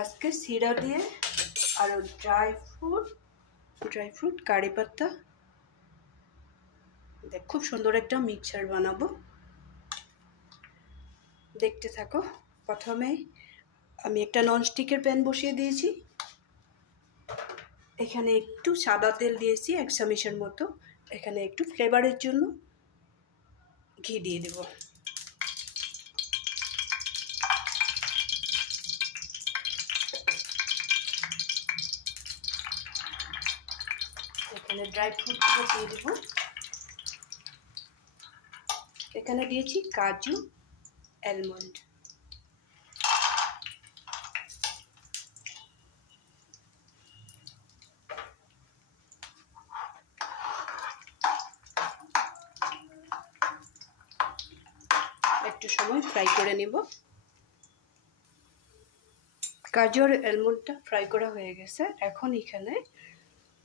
আজকে সিরা দিয়ে আর dry fruit কারি পাতা দেখ খুব সুন্দর একটা মিক্সচার বানাবো। দেখতে থাকো। প্রথমে আমি একটা ননস্টিকের প্যান বসিয়ে দিয়েছি। এখানে একটু সাদা তেল দিয়েছি 1 চামচের মতো। এখানে একটু ফ্লেভারের জন্য ঘি দিয়ে দেব। এখানে ড্রাই ফ্রুটগুলো দিয়ে দেব। এখানে দিয়েছি কাজু, আলমন্ড। একটু সময় ফ্রাই করে নেব। কাজু আর আলমন্ডটা ফ্রাই করা হয়ে গেছে। এখন এখানে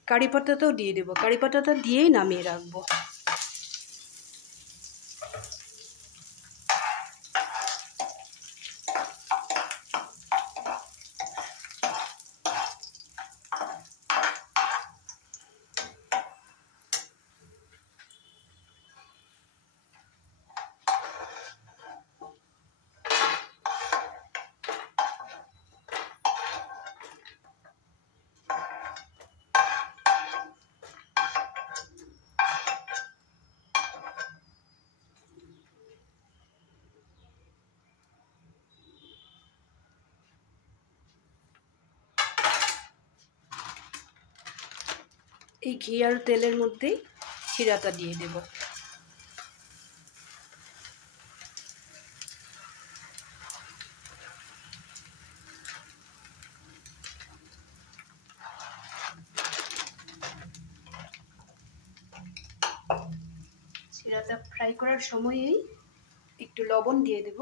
কারি পাতাটাও দিয়ে দেব। কারি পাতাটা দিয়েই নামিয়ে রাখবো। এই ঘি আর তেলের মধ্যেই সিরাটা দিয়ে দেব। চিরাটা ফ্রাই করার সময়েই একটু লবণ দিয়ে দেব।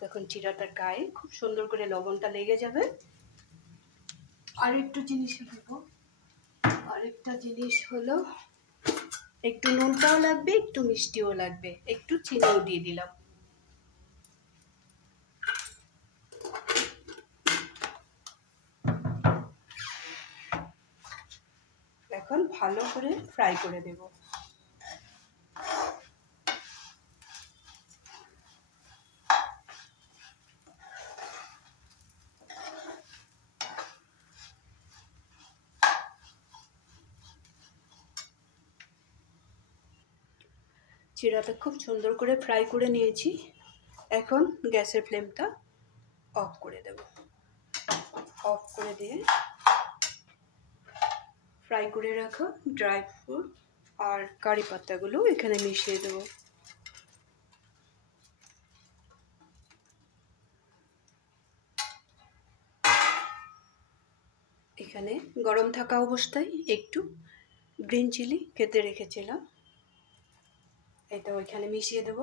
তখন চিরাটার গায়ে খুব সুন্দর করে লবণটা লেগে যাবে। আরেকটা জিনিস দেব। আরেকটা জিনিস হলো একটু নুনটাও লাগবে, একটু মিষ্টিও লাগবে, একটু চিনিও দিয়ে দিলাম। এখন ভালো করে ফ্রাই করে দেব। চিরাটা খুব সুন্দর করে ফ্রাই করে নিয়েছি। এখন গ্যাসের ফ্লেমটা অফ করে দেব। অফ করে দিয়ে ফ্রাই করে রাখা ড্রাই ফ্রুট আর কারি পাতাগুলো এখানে মিশিয়ে দেব। এখানে গরম থাকা অবস্থায় একটু গ্রিন চিলি কেটে রেখেছিলাম, এটা ওইখানে মিশিয়ে দেব।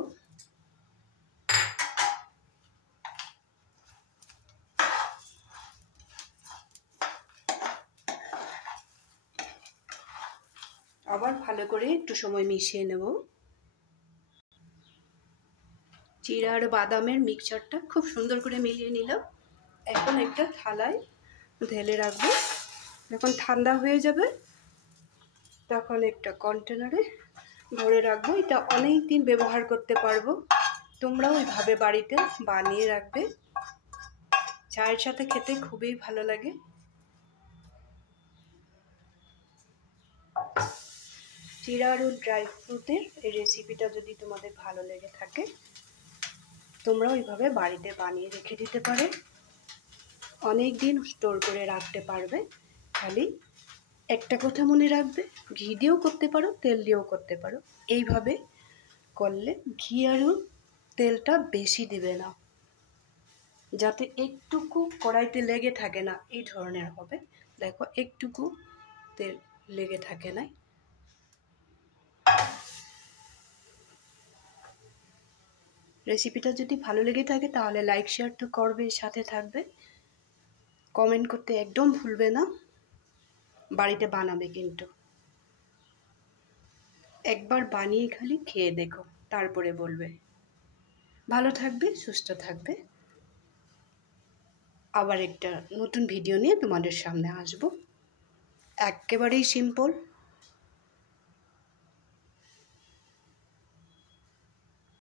আবার ভালো করে একটু সময় মিশিয়ে নেব। জিরা আর বাদামের মিক্সচারটা খুব সুন্দর করে মিলিয়ে নিলাম। এখন একটা থালায় ঢেলে রাখবো। যখন ঠান্ডা হয়ে যাবে তখন একটা কন্টেনারে ভরে রাখবো। এটা অনেক দিন ব্যবহার করতে পারবো। তোমরাও এইভাবে বাড়িতে বানিয়ে রাখবে। চায়ের সাথে খেতে খুবই ভালো লাগে। জিরা আর ড্রাই ফ্রুটের এই রেসিপিটা যদি তোমাদের ভালো লেগে থাকে তোমরাও এইভাবে বাড়িতে বানিয়ে রেখে দিতে পারে। অনেক দিন স্টোর করে রাখতে পারবে। খালি একটা কথা মনে রাখবে, ঘি দিয়েও করতে পারো, তেল দিয়েও করতে পারো। এইভাবে করলে ঘি আর তেলটা বেশি দেবে না, যাতে একটুকু কড়াইতে লেগে থাকে না, এই ধরনের হবে। দেখো একটুকু তেল লেগে থাকে না। রেসিপিটা যদি ভালো লেগে থাকে তাহলে লাইক শেয়ার তো করবে, সাথে থাকবে। কমেন্ট করতে একদম ভুলবে না। বাড়িতে বানাবে কিন্তু। একবার বানিয়ে খালি খেয়ে দেখো, তারপরে বলবে। ভালো থাকবে, সুস্থ থাকবে। আবার একটা নতুন ভিডিও নিয়ে তোমাদের সামনে আসব। একেবারেই সিম্পল,